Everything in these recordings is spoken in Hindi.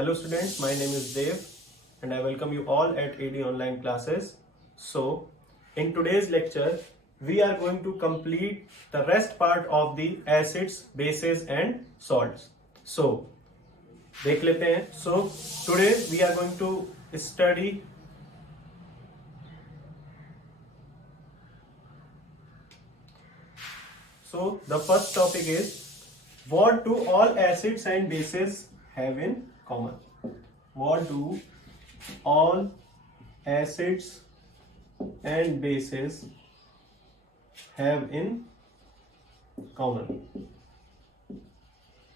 Hello students, my name is Dev and I welcome you all at AD online classes. So, in today's lecture, we are going to complete the rest part of the acids, bases and salts. So, देख लेते हैं. So, today we are going to study the first topic is what do all acids and bases have in common? What do all acids and bases have in common?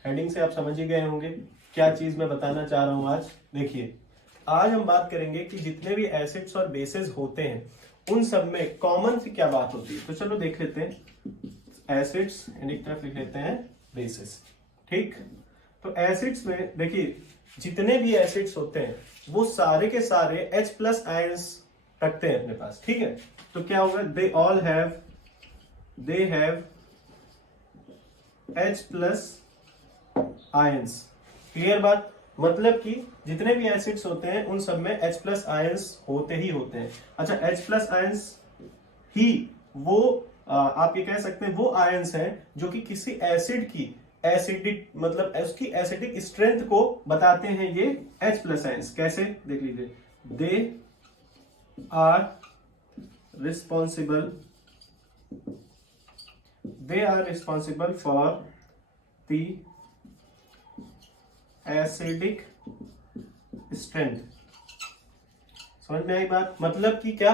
Heading से आप समझ ही गए होंगे क्या चीज मैं बताना चाह रहा हूं आज. देखिए, आज हम बात करेंगे कि जितने भी एसिड्स और बेसेस होते हैं उन सब में कॉमन सी क्या बात होती है. तो चलो देख लेते हैं. एसिड्स एंड एक तरफ लिख लेते हैं बेसिस. ठीक, तो एसिड्स में देखिए जितने भी एसिड्स होते हैं वो सारे के सारे H प्लस आयंस रखते हैं अपने पास. ठीक है, तो क्या होगा, they have H plus ions. Clear बात. मतलब कि जितने भी एसिड्स होते हैं उन सब में H प्लस आयंस होते ही होते हैं. अच्छा, H प्लस आयंस ही वो आप ये कह सकते हैं वो आयंस हैं जो कि किसी एसिड की एसिडिक मतलब उसकी एसिडिक स्ट्रेंथ को बताते हैं. ये H प्लस आयंस कैसे देख लीजिए. They are responsible for the acidic strength. समझ में आई बात. मतलब कि क्या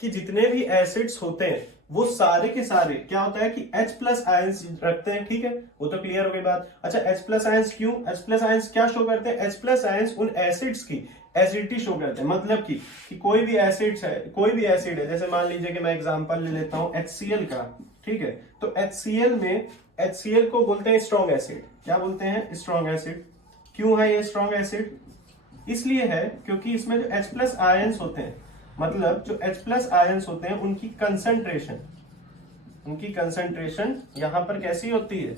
कि जितने भी एसिड्स होते हैं वो सारे के सारे क्या होता है कि H प्लस आयंस रखते हैं. ठीक है, वो तो क्लियर हो गई बात. अच्छा, H प्लस आयंस क्यों? H प्लस आयंस क्या शो करते हैं? H प्लस आयंस उन एसिड्स की एसिडिटी शो करते हैं. मतलब कि कोई भी एसिड है, जैसे मान लीजिए कि मैं एग्जांपल ले लेता हूं HCl का. ठीक है, तो HCl को बोलते हैं स्ट्रॉन्ग एसिड. क्या बोलते हैं? Strong acid. क्यों है ये स्ट्रॉन्ग एसिड? इसलिए है क्योंकि इसमें जो H प्लस आयंस होते हैं, मतलब जो H प्लस आयंस होते हैं उनकी कंसंट्रेशन यहां पर कैसी होती है?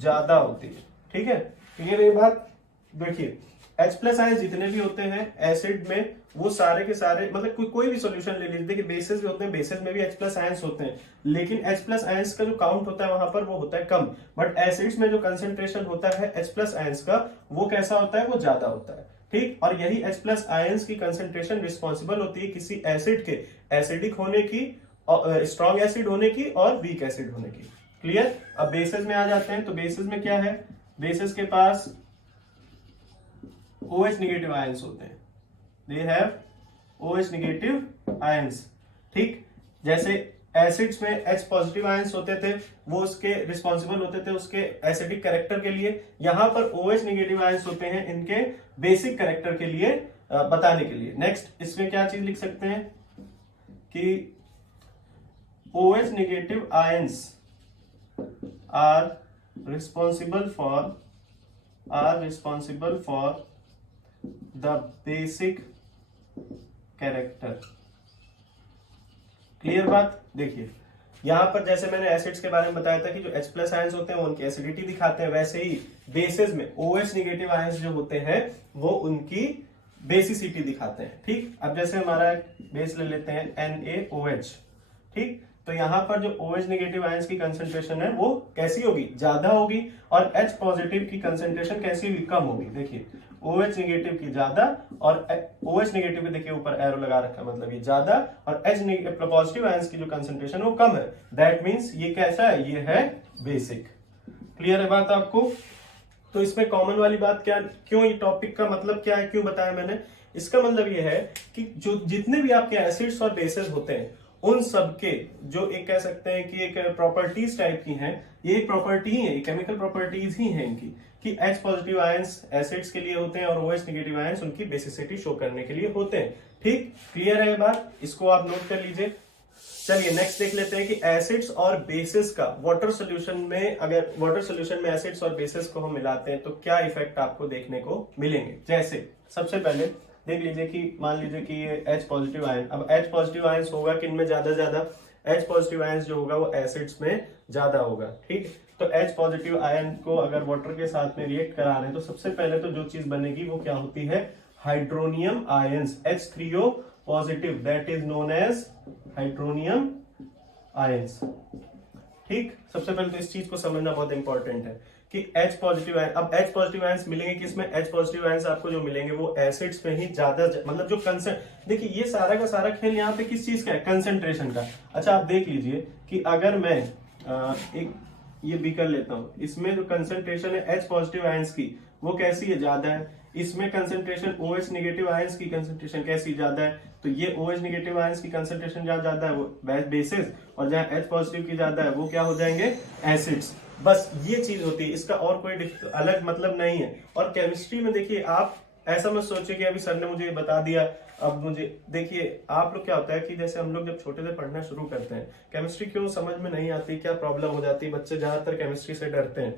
ज्यादा होती है. ठीक है, क्लियर ये बात. देखिए, H प्लस आयंस जितने भी होते हैं एसिड में वो सारे के सारे मतलब कोई भी सॉल्यूशन ले लीजिए. देखिए, बेसिस भी होते हैं, बेसिस में भी H प्लस आयंस होते हैं, लेकिन H प्लस आयंस का जो काउंट होता है वहां पर वो होता है कम. बट एसिड्स में जो कंसंट्रेशन होता है H प्लस आयंस का वो कैसा होता है? वो ज्यादा होता है. ठीक, और यही H प्लस आयंस की कंसंट्रेशन रिस्पॉन्सिबल होती है किसी एसिड के एसिडिक होने की, स्ट्रॉन्ग एसिड होने की और वीक एसिड होने की. क्लियर. अब बेसिस में आ जाते हैं. तो बेसिस में क्या है? बेसिस के पास OH नेगेटिव आयंस होते हैं. They have OH negative ions. ठीक, जैसे एसिड्स में H पॉजिटिव आयंस होते थे, वो उसके रिस्पॉन्सिबल होते थे उसके एसिडिक कैरेक्टर के लिए. यहां पर OH नेगेटिव आयंस होते हैं इनके बेसिक कैरेक्टर के लिए बताने के लिए. नेक्स्ट, इसमें क्या चीज लिख सकते हैं कि OH negative ions are responsible for the basic character. Clear बात. देखिए, यहां पर जैसे मैंने एसिड्स के बारे में बताया था कि जो H प्लस आयंस होते हैं वो उनकी एसिडिटी दिखाते हैं, वैसे ही बेसिस में OH नेगेटिव आयंस जो होते हैं वो उनकी बेसिसिटी दिखाते हैं. ठीक, अब जैसे हमारा बेस ले लेते हैं NaOH. ठीक, तो यहां पर जो OH नेगेटिव आयंस की कंसंट्रेशन है वो कैसी होगी? ज्यादा होगी. और H पॉजिटिव की कंसंट्रेशन कैसी होगी? कम होगी. देखिए, OH नेगेटिव की ज्यादा और OH नेगेटिव के देखिए ऊपर एरो लगा रखा है, मतलब ये ज्यादा, और H पॉजिटिव आयंस की जो कंसंट्रेशन वो कम है. दैट मींस ये कैसा है? ये है बेसिक. क्लियर है बात आपको. तो इसमें कॉमन वाली बात क्या, क्यों ये टॉपिक का मतलब क्या है, क्यों बताया मैंने? इसका मतलब ये है कि जो जितने भी आपके एसिड्स और बेसेस होते हैं उन सबके जो एक कह सकते हैं कि एक प्रॉपर्टीज टाइप की हैं, ये एक प्रॉपर्टी ही है, केमिकल प्रॉपर्टीज ही हैं इनकी, कि H पॉजिटिव आयंस एसिड्स के लिए होते हैं और OH नेगेटिव आयंस उनकी बेसिसिटी शो करने के लिए होते हैं. ठीक, क्लियर है बात. इसको आप नोट कर लीजिए. चलिए नेक्स्ट देख लेते हैं कि एसिड्स और बेसिस का वाटर सोल्यूशन में, अगर वाटर सोल्यूशन में एसिड्स और बेसिस को हम मिलाते हैं तो क्या इफेक्ट आपको देखने को मिलेंगे. जैसे सबसे पहले देख लीजिए कि मान लीजिए कि ये H पॉजिटिव आयन, अब H पॉजिटिव आयंस होगा किन में? ज्यादा H पॉजिटिव आयंस जो होगा वो एसिड्स में ज्यादा होगा. ठीक, तो H पॉजिटिव आयन को अगर वाटर के साथ में रिएक्ट करा रहे हैं तो सबसे पहले तो जो चीज बनेगी वो क्या होती है, hydronium ions, H3O positive, that is known as hydronium ions. ठीक, सबसे पहले तो इस चीज को समझना बहुत इंपॉर्टेंट है कि H पॉजिटिव आयन, अब H पॉजिटिव आयंस मिलेंगे किसमें, H पॉजिटिव आयंस आपको जो मिलेंगे वो एसिड्स में ही ज्यादा, मतलब जो कंसेंट, देखिए ये सारा का सारा खेल यहाँ पे किस चीज का है, कंसेंट्रेशन का। अच्छा आप देख लीजिए कि अगर मैं एक ये बीकर लेता हूं, इसमें जो कंसेंट्रेशन है H पॉजिटिव आयंस की वो कैसी है, ज्यादा है। इसमें कंसेंट्रेशन OH नेगेटिव आयंस की कंसेंट्रेशन कैसी, ज्यादा है। तो ये OH नेगेटिव आयंस की कंसेंट्रेशन जहां ज्यादा है वो बेसिस, और जहां H पॉजिटिव की ज्यादा है वो क्या हो जाएंगे, एसिड्स। बस ये चीज होती है, इसका और कोई अलग मतलब नहीं है। और केमिस्ट्री में देखिए आप ऐसा मत सोचिए कि अभी सर ने मुझे बता दिया, अब मुझे, देखिए आप लोग क्या होता है कि जैसे हम लोग जब छोटे से पढ़ना शुरू करते हैं, केमिस्ट्री क्यों समझ में नहीं आती, क्या प्रॉब्लम हो जाती है, बच्चे ज्यादातर केमिस्ट्री से डरते हैं।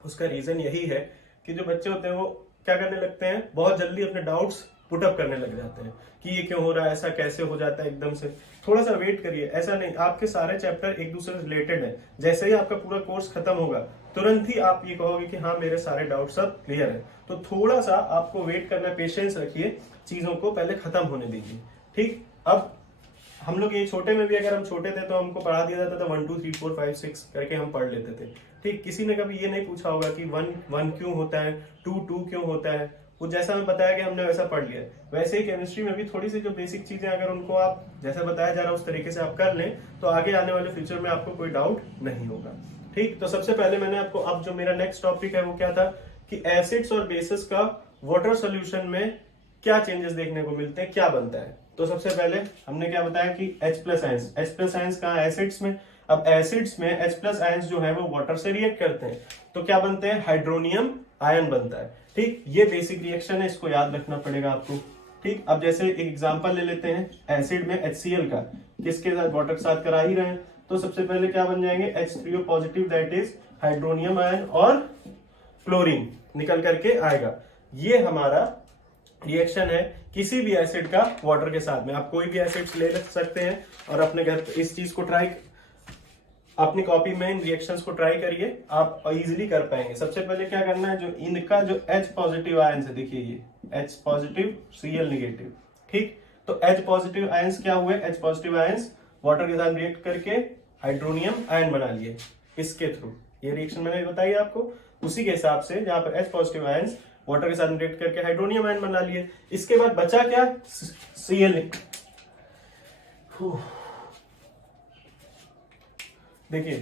उसका रीजन यही है कि जो बच्चे होते हैं वो क्या करने लगते हैं, बहुत जल्दी अपने डाउट्स पुटअप करने लग जाते हैं कि ये क्यों हो रहा है, ऐसा कैसे हो जाता है एकदम से। थोड़ा सा वेट करिए, ऐसा नहीं, आपके सारे चैप्टर एक दूसरे से रिलेटेड है। जैसे ही आपका पूरा कोर्स खत्म होगा तुरंत ही आप ये कहोगे कि हाँ मेरे सारे डाउट सब क्लियर है। तो थोड़ा सा आपको वेट करना, पेशेंस रखिए, चीजों को पहले खत्म होने दीजिए। ठीक, अब हम लोग ये छोटे में भी अगर हम छोटे थे तो हमको पढ़ा दिया जाता था 1 2 3 4 5 6 करके हम पढ़ लेते थे। ठीक, किसी ने कभी ये नहीं पूछा होगा कि 1 1 क्यों होता है, 2 2 क्यों होता है, वो जैसा हमें बताया कि हमने वैसा पढ़ लिया। वैसे ही केमिस्ट्री में भी थोड़ी सी जो बेसिक चीजें अगर उनको आप जैसा बताया जा रहा है उस तरीके से आप कर लें तो आगे आने वाले फ्यूचर में आपको कोई डाउट नहीं होगा। ठीक, तो सबसे पहले मैंने आपको, अब जो मेरा नेक्स्ट टॉपिक है वो क्या था कि एसिड्स और बेसिस का वाटर सोल्यूशन में क्या चेंजेस देखने को मिलते हैं, क्या बनता है। तो सबसे पहले हमने क्या बताया कि H+ आयंस, H+ आयंस कहाँ, एसिड्स में। अब एसिड्स में H+ आयंस जो है वो वाटर से रिएक्ट करते हैं तो क्या बनते हैं, हाइड्रोनियम आयन बनता है। ठीक, ये बेसिक रिएक्शन है, इसको याद रखना पड़ेगा आपको। ठीक, अब जैसे एक एग्जांपल ले लेते हैं एसिड में HCl का, किसके साथ, वाटर के साथ करा ही रहे हैं। तो सबसे पहले क्या बन जाएंगे, H3O positive, that is hydronium ion, और क्लोरीन निकल करके आएगा। ये हमारा रिएक्शन है किसी भी एसिड का वाटर के साथ में। आप कोई भी एसिड्स ले सकते हैं और अपने घर इस चीज को ट्राई, अपनी कॉपी में इन रिएक्शंस को ट्राई करिए, आप इजीली कर पाएंगे। सबसे पहले क्या करना है, जो इनका जो H पॉजिटिव आयंस है, देखिए ये H पॉजिटिव Cl नेगेटिव। ठीक, तो H पॉजिटिव आयंस क्या हुए, H पॉजिटिव आयंस वाटर के साथ रिएक्ट करके हाइड्रोनियम आयन बना लिए इसके थ्रू। ये रिएक्शन मैंने बताई आपको, उसी के हिसाब से जहां पर H पॉजिटिव आयंस वाटर के साथ रिएक्ट करके हाइड्रोनियम आयन बना लिए। इसके बाद बचा क्या, Cl। देखिए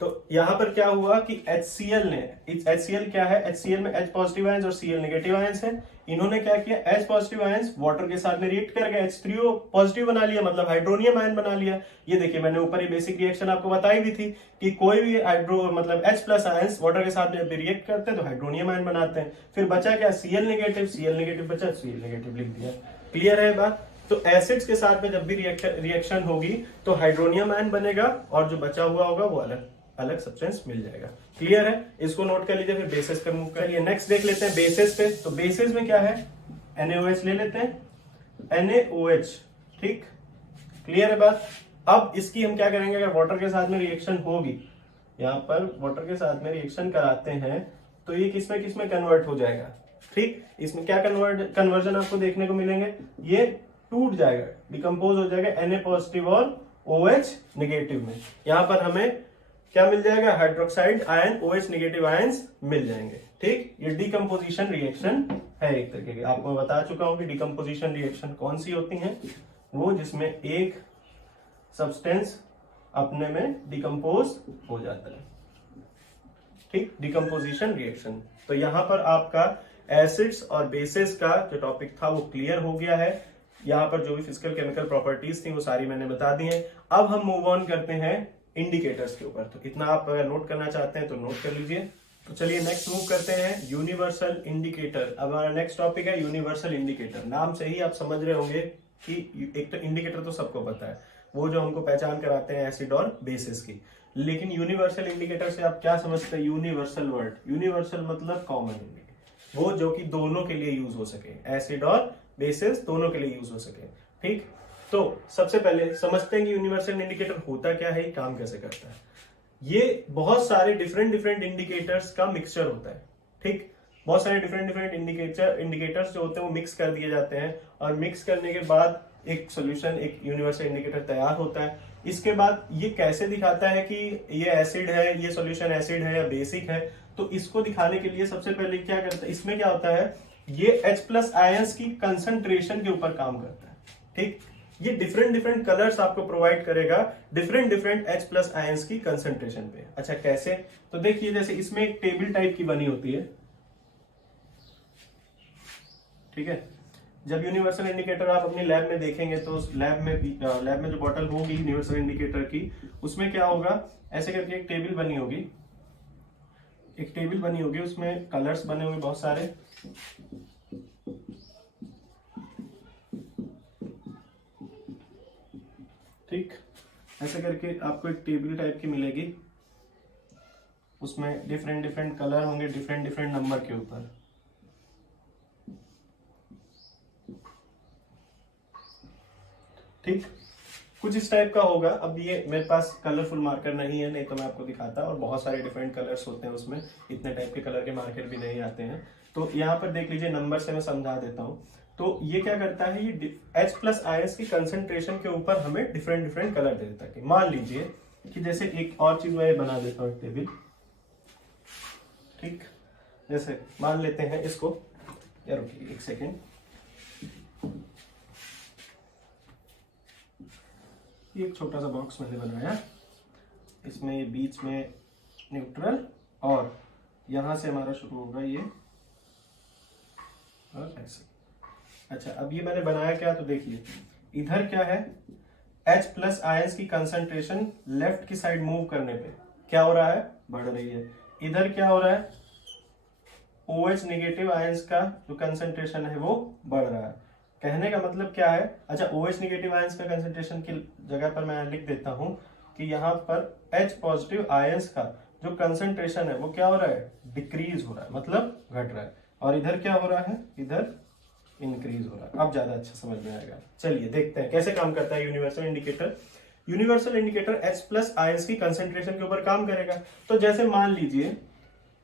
तो यहां पर क्या हुआ कि HCl ने, HCl क्या है, HCl में H पॉजिटिव आयंस और Cl नेगेटिव आयंस है। इन्होंने क्या किया, H पॉजिटिव आयंस वाटर के साथ में रिएक्ट करके H3O पॉजिटिव बना लिया, मतलब हाइड्रोनियम आयन बना लिया। ये देखिए मैंने ऊपर ही बेसिक रिएक्शन आपको बताई भी थी कि कोई भी हाइड्रो, मतलब H+ आयंस वाटर के साथ में रिएक्ट करते हैं तो हाइड्रोनियम आयन बनाते हैं। फिर बचा क्या, Cl नेगेटिव बचा, Cl नेगेटिव लिख दिया। क्लियर है बात। तो एसिड्स के साथ में जब भी रिएक्शन होगी तो हाइड्रोनियम आयन बनेगा और जो बचा हुआ होगा वो अलग अलग सब्सटेंस मिल जाएगा। क्लियर है, इसको नोट कर लीजिए। फिर बेसिस पे मूव करिए, नेक्स्ट देख लेते हैं बेसिस पे। तो बेसिस में क्या है, NaOH ले लेते हैं, NaOH। ठीक, क्लियर है बात। अब इसकी हम क्या करेंगे, अगर वाटर के साथ में रिएक्शन होगी, यहाँ पर वाटर के साथ में रिएक्शन कराते हैं तो ये किसमें किसमें कन्वर्ट हो जाएगा। ठीक, इसमें क्या कन्वर्जन आपको देखने को मिलेंगे, ये टूट जाएगा, डिकम्पोज हो जाएगा Na पॉजिटिव और OH नेगेटिव में। यहां पर हमें क्या मिल जाएगा, hydroxide ion, OH negative ions मिल जाएंगे। ठीक, ये डिकम्पोजिशन रिएक्शन है एक तरीके की। आपको बता चुका हूं कि डिकम्पोजिशन रिएक्शन कौन सी होती हैं, वो जिसमें एक सब्सटेंस अपने में डिकम्पोज हो जाता है। ठीक, डिकम्पोजिशन रिएक्शन। तो यहां पर आपका एसिड्स और बेसिस का जो टॉपिक था वो क्लियर हो गया है। यहाँ पर जो भी फिजिकल केमिकल प्रॉपर्टीज थी वो सारी मैंने बता दी हैं। अब हम मूव ऑन करते हैं इंडिकेटर्स के ऊपर। तो इतना आप अगर नोट करना चाहते हैं तो नोट कर लीजिए। तो चलिए नेक्स्ट मूव करते हैं, यूनिवर्सल इंडिकेटर। अब हमारा नेक्स्ट टॉपिक है यूनिवर्सल इंडिकेटर। नाम से ही आप समझ रहे होंगे कि एक तो इंडिकेटर तो सबको पता है, वो जो हमको पहचान कराते हैं एसिड और बेसिस की। लेकिन यूनिवर्सल इंडिकेटर से आप क्या समझते हैं, यूनिवर्सल वर्ड, यूनिवर्सल मतलब कॉमन इंडिकेटर, वो जो कि दोनों के लिए यूज हो सके, एसिड और बेसिस दोनों के लिए यूज हो सके। ठीक, तो सबसे पहले समझते हैं कि यूनिवर्सल इंडिकेटर होता क्या है, काम कैसे करता है। ये बहुत सारे डिफरेंट डिफरेंट इंडिकेटर्स का मिक्सचर होता है। ठीक, बहुत सारे डिफरेंट डिफरेंट इंडिकेटर्स जो होते हैं वो मिक्स कर दिए जाते हैं, और मिक्स करने के बाद एक सॉल्यूशन, एक यूनिवर्सल इंडिकेटर तैयार होता है। इसके बाद ये कैसे दिखाता है कि ये एसिड है, ये सॉल्यूशन एसिड है या बेसिक है, तो इसको दिखाने के लिए सबसे पहले क्या करता है, इसमें क्या होता है, ये H+ आयंस की कंसंट्रेशन के ऊपर काम करता है। ठीक, ये डिफरेंट डिफरेंट कलर्स आपको प्रोवाइड करेगा डिफरेंट डिफरेंट H+ आयंस की कंसंट्रेशन पे। अच्छा कैसे, तो देखिए जैसे इसमें एक टेबल टाइप की बनी होती है। ठीक है, जब यूनिवर्सल इंडिकेटर आप अपनी लैब में देखेंगे तो लैब में जो बॉटल होगी यूनिवर्सल इंडिकेटर की, उसमें क्या होगा, ऐसे करके एक टेबल बनी होगी, एक टेबल बनी होगी, उसमें कलर्स बने होंगे बहुत सारे। ठीक, ऐसे करके आपको एक टेबल टाइप की मिलेगी, उसमें डिफरेंट डिफरेंट कलर होंगे डिफरेंट डिफरेंट नंबर के ऊपर। ठीक, कुछ इस टाइप का होगा। अब ये मेरे पास कलरफुल मार्कर नहीं है, नहीं तो मैं आपको दिखाता, और बहुत सारे डिफरेंट कलर्स होते हैं उसमें, इतने टाइप के कलर के मार्कर भी नहीं आते हैं। तो यहाँ पर देख लीजिए, नंबर से मैं समझा देता हूँ। तो ये क्या करता है, ये H+ आयंस की कंसंट्रेशन के ऊपर हमें डिफरेंट डिफरेंट कलर दे देता है। मान लीजिए कि जैसे एक और चीज मैं बना देता हूँ टेबल। ठीक, जैसे मान लेते हैं इसको, यार रुकिए एक सेकेंड, ये एक छोटा सा बॉक्स मैंने बनाया, इसमें ये बीच में न्यूट्रल, और यहां से हमारा शुरू होगा ये, और ऐसे। अच्छा, अब ये मैंने बनाया क्या, तो देखिए इधर क्या है, H+ आयंस की कंसंट्रेशन लेफ्ट की साइड मूव करने पे क्या हो रहा है, बढ़ रही है। इधर क्या हो रहा है, OH नेगेटिव आयंस का जो कंसंट्रेशन है वो बढ़ रहा है। कहने का मतलब क्या है, अच्छा OH नेगेटिव आयंस का कंसंट्रेशन की जगह पर मैं लिख देता हूं कि यहाँ पर H+ आयंस का जो कंसंट्रेशन है वो क्या हो रहा है, डिक्रीज हो रहा है, मतलब घट रहा है। और इधर क्या हो रहा है, इधर इंक्रीज हो रहा है। अब ज्यादा अच्छा समझ में आएगा। चलिए देखते हैं कैसे काम करता है universal indicator. Universal indicator H+ ions की कंसंट्रेशन के ऊपर काम करेगा। तो जैसे मान लीजिए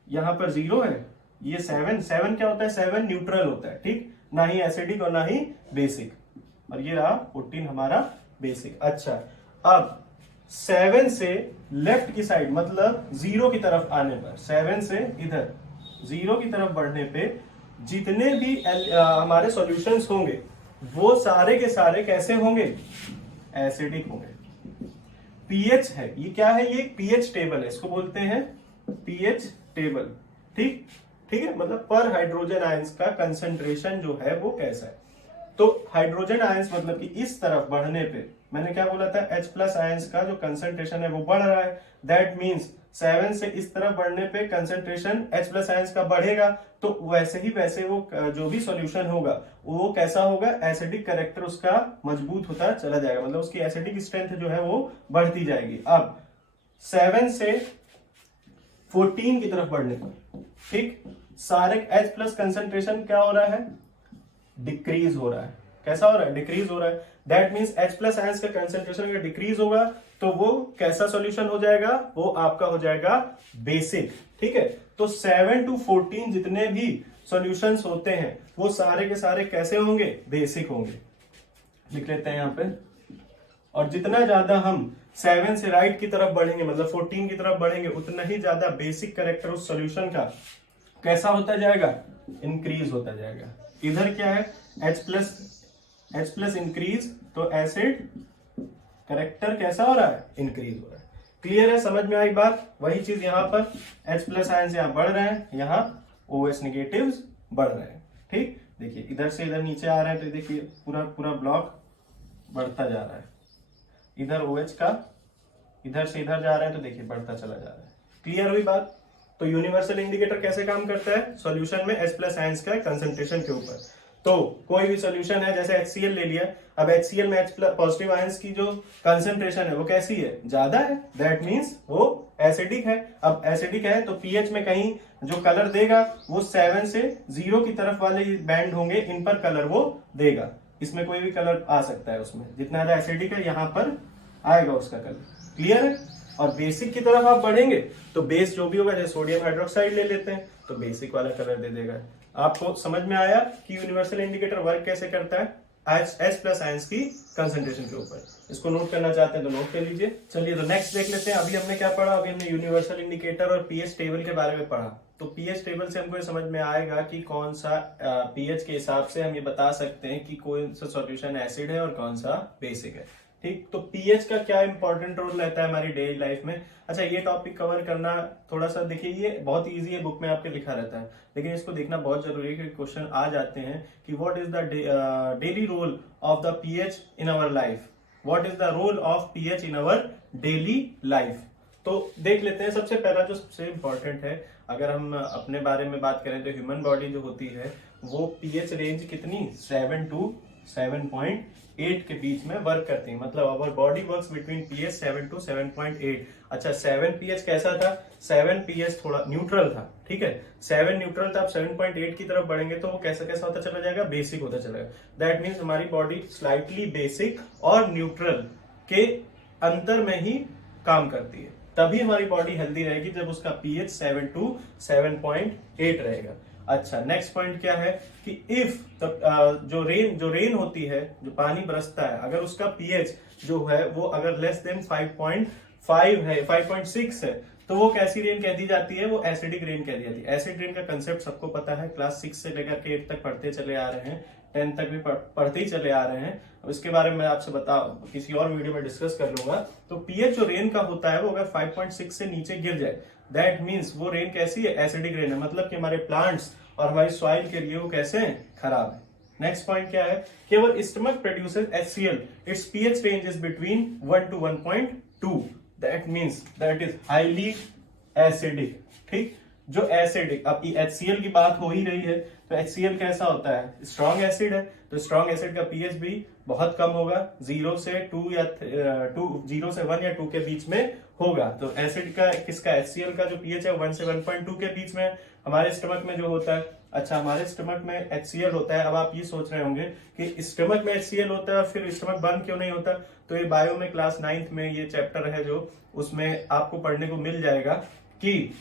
यहाँ पर 0 है, ये 7 क्या होता है, 7 न्यूट्रल होता है। ठीक, ना ही एसिडिक और ना ही बेसिक, और ये रहा 14 हमारा बेसिक। अच्छा, अब 7 से लेफ्ट की साइड, मतलब 0 की तरफ आने पर, 7 से इधर 0 की तरफ बढ़ने पे जितने भी हमारे सॉल्यूशंस होंगे वो सारे के सारे कैसे होंगे, एसिडिक होंगे। पीएच है, ये क्या है, ये पीएच टेबल है, इसको बोलते हैं पीएच टेबल। ठीक, ठीक है, मतलब पर हाइड्रोजन आयंस का कंसंट्रेशन जो है वो कैसा है। तो हाइड्रोजन आयंस मतलब कि इस तरफ बढ़ने पे, मैंने क्या बोला था, H+ आयंस का जो कंसंट्रेशन है वो बढ़ रहा है। दैट मींस 7 से इस तरफ बढ़ने पे कंसंट्रेशन H+ आयंस का बढ़ेगा, तो वैसे ही वैसे वो जो भी सॉल्यूशन होगा वो कैसा होगा, एसिडिक कैरेक्टर उसका मजबूत होता चला जाएगा, मतलब उसकी एसिडिक स्ट्रेंथ जो है वो बढ़ती जाएगी। अब 7 से 14 की तरफ बढ़ने पर, ठीक, सारे H+ कंसंट्रेशन क्या हो रहा है, डिक्रीज हो रहा है। कैसा हो रहा है, डिक्रीज हो रहा है। दैट मींस H+ आयंस का कंसंट्रेशन अगर डिक्रीज होगा तो वो कैसा सॉल्यूशन हो जाएगा, वो आपका हो जाएगा बेसिक। ठीक है, तो 7 to 14 जितने भी सॉल्यूशंस होते हैं वो सारे के सारे कैसे होंगे, बेसिक होंगे। लिख लेते हैं यहां पे। और जितना ज्यादा हम 7 से राइट की तरफ बढ़ेंगे, मतलब 14 की तरफ बढ़ेंगे, उतना ही ज्यादा बेसिक कैरेक्टर उस सॉल्यूशन का कैसा होता जाएगा, इंक्रीज होता जाएगा। इधर क्या है, H+ इंक्रीज, तो एसिड कैरेक्टर कैसा हो रहा है, इंक्रीज हो रहा है। क्लियर है, समझ में आई बात। वही चीज यहाँ पर H+ आयंस यहाँ बढ़ रहे हैं, यहाँ OH नेगेटिव्स बढ़ रहे हैं। ठीक, देखिए इधर से इधर नीचे आ रहे हैं, तो देखिए पूरा पूरा ब्लॉक बढ़ता जा रहा है। इधर OH का इधर से इधर जा रहे हैं, तो देखिए बढ़ता चला जा रहा है। क्लियर हुई बात। तो यूनिवर्सल इंडिकेटर कैसे काम करता है, सॉल्यूशन में H+ आयंस का कंसंट्रेशन के ऊपर। तो कोई भी सॉल्यूशन है, जैसे HCl ले लिया, अब HCl में H+ आयंस की जो कंसंट्रेशन है वो कैसी है, ज्यादा है। दैट मींस वो एसिडिक है। अब एसिडिक है तो पीएच में कहीं जो कलर देगा वो 7 से 0 की तरफ वाले बैंड होंगे, इन पर कलर वो देगा। इसमें कोई भी कलर आ सकता है, उसमें जितना ज्यादा एसिडिक है यहाँ पर आएगा उसका कलर। क्लियर है। और बेसिक की तरफ आप बढ़ेंगे तो बेस जो भी होगा, जैसे सोडियम हाइड्रोक्साइड ले लेते हैं तो बेसिक वाला कलर दे देगा। आपको समझ में आया कि यूनिवर्सल इंडिकेटर वर्क कैसे करता है एच प्लस आयंस की कंसंट्रेशन के ऊपर। इसको नोट करना चाहते हैं तो नोट कर लीजिए। चलिए तो नेक्स्ट देख लेते हैं। अभी हमने क्या पढ़ा, अभी हमने यूनिवर्सल इंडिकेटर और पीएच टेबल के बारे में पढ़ा। तो पीएच टेबल से हमको ये समझ में आएगा कि कौन सा पीएच के हिसाब से हम ये बता सकते हैं कि कौन सा सॉल्यूशन एसिड है और कौन सा बेसिक है। ठीक, तो पीएच का क्या इंपॉर्टेंट रोल रहता है हमारी डेली लाइफ में। अच्छा, ये टॉपिक कवर करना थोड़ा सा, देखिए ये बहुत इजी है, बुक में आपके लिखा रहता है, लेकिन इसको देखना बहुत जरूरी है क्योंकि क्वेश्चन आ जाते हैं कि what is the daily role of the pH in our life, what is the role of pH in our daily life. तो देख लेते हैं। सबसे पहला जो सबसे इंपॉर्टेंट है, अगर हम अपने बारे में बात करें तो ह्यूमन बॉडी जो होती है वो पीएच रेंज कितनी 7 to 7.8 के बीच में वर्क करती है। मतलब our body works between pH 7 to 7.8। अच्छा, 7 पीएच कैसा था, 7 पीएच थोड़ा न्यूट्रल था, ठीक है, 7 न्यूट्रल था। अब 7.8 की तरफ बढ़ेंगे तो वो कैसा कैसा होता चला जाएगा, बेसिक होता चलेगा। दैट मीन्स हमारी बॉडी स्लाइटली बेसिक और न्यूट्रल के अंतर में ही काम करती है, तभी हमारी बॉडी हेल्दी रहेगी जब उसका पीएच 7 to 7.8 रहेगा। अच्छा, नेक्स्ट पॉइंट क्या है कि इफ जो रेन होती है, जो पानी बरसता है, अगर उसका पीएच जो है वो अगर लेस देन 5.5 है, 5.6 है, तो वो कैसी रेन कह दी जाती है, वो एसिडिक रेन कह दी जाती है। एसिड रेन का कंसेप्ट सबको पता है, क्लास 6 से लेकर के 8 तक पढ़ते चले आ रहे हैं, 10 तक भी पढ़ते ही चले आ रहे हैं। अब इसके बारे में आपसे किसी और वीडियो में डिस्कस कर लूंगा। तो पीएच जो रेन का होता है वो अगर 5.6 से नीचे गिर जाए, दैट मीन्स वो रेन कैसी है, एसिडिक रेन है, मतलब कि हमारे प्लांट्स और हमारी सॉइल के लिए वो कैसे हैं, खराब है। नेक्स्ट पॉइंट क्या है, केवल stomach produces HCl, it's pH range is between 1 to 1.2, that means that is highly acidic. ठीक, जो एसिडिक, अब HCl की बात हो ही रही है तो HCl कैसा होता है, स्ट्रॉन्ग एसिड है, तो स्ट्रॉन्ग एसिड का पीएच भी बहुत कम होगा, 0 से 1 या 2 के बीच में होगा। तो एसिड का किसका, HCl का जो पीएच है 1 से 1.2 के बीच में हमारे स्टमक में जो होता है। अच्छा, हमारे स्टमक में HCl होता है। अब आप ये सोच रहे होंगे कि स्टमक में HCl होता है और फिर स्टमक बंद क्यों नहीं होता, तो ये बायो में क्लास 9th में ये चैप्टर है जो, उसमें आपको पढ़ने को मिल जाएगा कि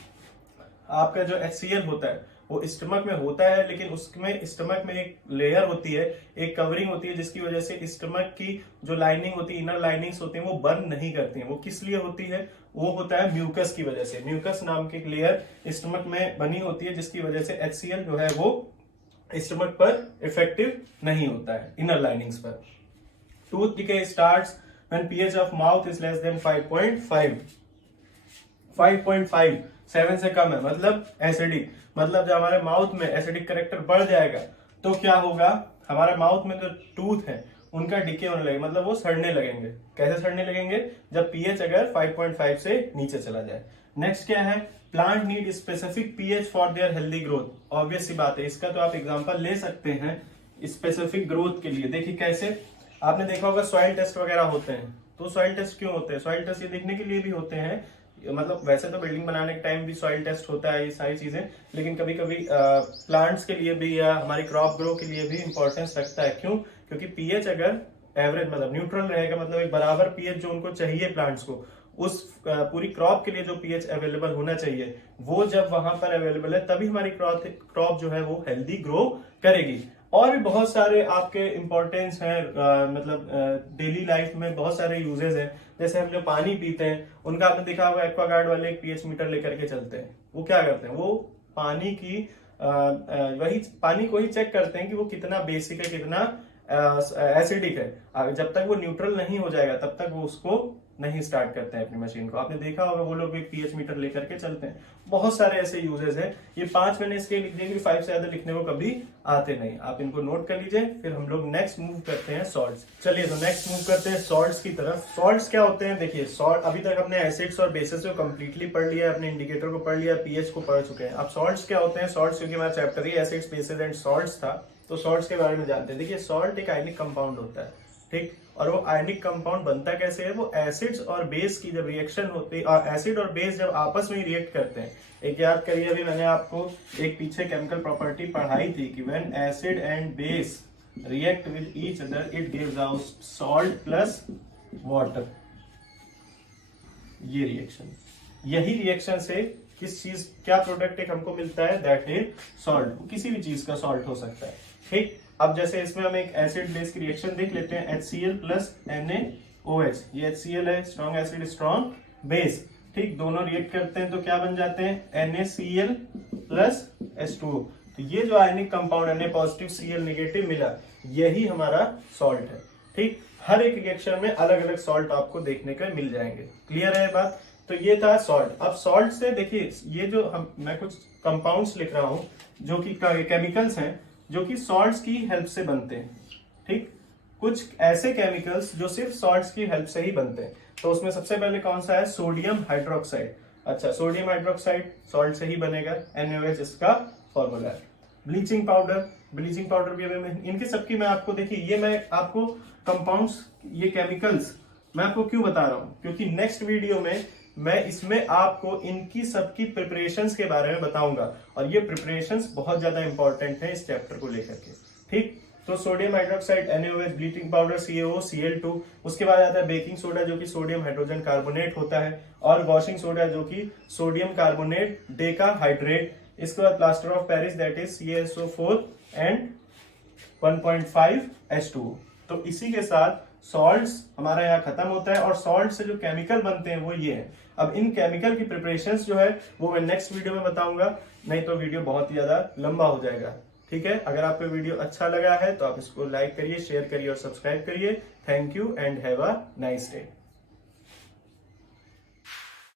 आपका जो HCl होता है वो स्टमक में होता है, लेकिन उसमें स्टमक में एक लेयर होती है, एक कवरिंग होती है, जिसकी वजह से स्टमक की जो लाइनिंग होती है, इनर लाइनिंग्स होती हैं, वो बर्न नहीं करती हैं। वो किस लिए होती है, वो होता है म्यूकस की वजह से। म्यूकस नाम की एक लेयर स्टमक में बनी होती है, जिसकी वजह से HCl जो है वो स्टमक पर इफेक्टिव नहीं होता है, इनर लाइनिंग्स पर। Tooth decay starts when pH of mouth is less than 5.5, 7 से कम है, मतलब एसिडिक। मतलब जब हमारे माउथ में एसिडिक करेक्टर बढ़ जाएगा तो क्या होगा, हमारे माउथ में जो टूथ है उनका डिके होने लगेगा, मतलब वो सड़ने लगेंगे। कैसे सड़ने लगेंगे, जब पीएच अगर 5.5 से नीचे चला जाए। नेक्स्ट क्या है, plant need specific pH for their healthy growth. Obvious सी बात है, इसका तो आप एग्जांपल ले सकते हैं स्पेसिफिक ग्रोथ के लिए। देखिए कैसे, आपने देखा होगा सॉइल टेस्ट वगैरह होते हैं, तो सॉइल टेस्ट क्यों होते हैं, सॉइल टेस्ट ये देखने के लिए भी होते हैं, मतलब वैसे तो बिल्डिंग बनाने के टाइम भी सॉइल टेस्ट होता है, ये सारी चीजें, लेकिन कभी कभी प्लांट्स के लिए भी या हमारी क्रॉप ग्रो के लिए भी इंपॉर्टेंस रखता है। क्यों, क्योंकि पीएच अगर एवरेज मतलब न्यूट्रल रहेगा, मतलब एक बराबर पीएच जो उनको चाहिए प्लांट्स को, उस पूरी क्रॉप के लिए जो पीएच अवेलेबल होना चाहिए, वो जब वहां पर अवेलेबल है तभी हमारी क्रॉप जो है वो हेल्दी ग्रो करेगी। और भी बहुत सारे आपके इंपॉर्टेंस हैं, मतलब डेली लाइफ में बहुत सारे यूजेस हैं। जैसे हम जो पानी पीते हैं, उनका आपने देखा होगा एक्वागार्ड वाले एक पीएच मीटर लेकर के चलते हैं। वो क्या करते हैं, वो पानी की वही पानी को ही चेक करते हैं कि वो कितना बेसिक है, कितना एसिडिक है। जब तक वो न्यूट्रल नहीं हो जाएगा तब तक वो उसको नहीं स्टार्ट करते हैं अपनी मशीन को। आपने देखा होगा वो लोग एक पीएच मीटर लेकर के चलते हैं। बहुत सारे ऐसे यूजेस हैं। ये 5 मैंने इसके लिख दिए, 5 से ज्यादा लिखने को कभी आते नहीं। आप इनको नोट कर लीजिए। फिर हम लोग नेक्स्ट मूव करते हैं सॉल्ट्स। चलिए तो नेक्स्ट मूव करते हैं सॉल्ट्स की तरफ। सॉल्ट्स क्या होते हैं, देखिए सॉल्ट अभी तक हमने एसिड्स और बेसिस को कंप्लीटली पढ़ लिया, अपने इंडिकेटर को पढ़ लिया, पीएच को पढ़ चुके हैं। अब सॉल्ट्स क्या होते हैं, सॉल्ट्स क्योंकि हमारा chapter he acids bases and salts था, तो सॉल्ट्स के बारे में जानते हैं। देखिए सॉल्ट एक आयनिक कंपाउंड होता है, ठीक, और वो आयनिक कंपाउंड बनता कैसे है, वो एसिड्स और बेस की जब रिएक्शन होती है, एसिड और बेस जब आपस में रिएक्ट करते हैं। एक याद करिए, अभी मैंने आपको एक पीछे केमिकल प्रॉपर्टी पढ़ाई थी कि when acid and base react with each other it gives out salt plus water. ये रिएक्शन, यही रिएक्शन से किस चीज क्या प्रोडक्ट एक हमको मिलता है, दैट इज सॉल्ट। किसी भी चीज का सॉल्ट हो सकता है, ठीक। अब जैसे इसमें हम एक एसिड बेस की रिएक्शन देख लेते हैं, HCl प्लस NaOH। ये HCl है, स्ट्रॉन्ग एसिड स्ट्रॉन्ग बेस, ठीक। दोनों रिएक्ट करते हैं तो क्या बन जाते हैं, NaCl प्लस H2O। तो ये जो ionic compound Na positive Cl negative मिला, यही हमारा सॉल्ट है, ठीक। हर एक रिएक्शन में अलग अलग सॉल्ट आपको देखने को मिल जाएंगे। क्लियर है बात? तो ये था सॉल्ट। अब सॉल्ट से देखिए, ये जो मैं कुछ कंपाउंड्स लिख रहा हूं जो कि केमिकल्स हैं जो कि सॉल्ट्स की हेल्प से बनते हैं, ठीक। कुछ ऐसे केमिकल्स जो सिर्फ सॉल्ट्स की हेल्प से ही बनते हैं। तो उसमें सबसे पहले कौन सा है, सोडियम हाइड्रोक्साइड। अच्छा, सोडियम हाइड्रोक्साइड सॉल्ट से ही बनेगा, NaOH इसका फॉर्मूला है। ब्लीचिंग पाउडर, ब्लीचिंग पाउडर भी इनके सबकी मैं आपको, देखिए ये मैं आपको कंपाउंड्स, ये केमिकल्स मैं आपको क्यों बता रहा हूं, क्योंकि नेक्स्ट वीडियो में मैं इसमें आपको इनकी सबकी प्रिपरेशंस के बारे में बताऊंगा, और ये प्रिपरेशंस बहुत ज्यादा इंपॉर्टेंट है इस चैप्टर को लेकर के, ठीक। तो sodium hydroxide, NaOH, bleaching powder CaO, Cl2, उसके बाद आता है बेकिंग सोडा जो कि सोडियम हाइड्रोजन कार्बोनेट होता है, और वॉशिंग सोडा जो कि सोडियम कार्बोनेट डेकाहाइड्रेट। इसके बाद plaster of Paris that is CaSO4 and 1.5 H2O। तो इसी के साथ सॉल्ट्स हमारा यहाँ खत्म होता है, और सॉल्ट से जो केमिकल बनते हैं वो ये है। अब इन केमिकल की प्रिपरेशंस जो है वो मैं नेक्स्ट वीडियो में बताऊंगा, नहीं तो वीडियो बहुत ही ज्यादा लंबा हो जाएगा, ठीक है। अगर आपको वीडियो अच्छा लगा है तो आप इसको लाइक करिए, शेयर करिए और सब्सक्राइब करिए। Thank you and have a nice day.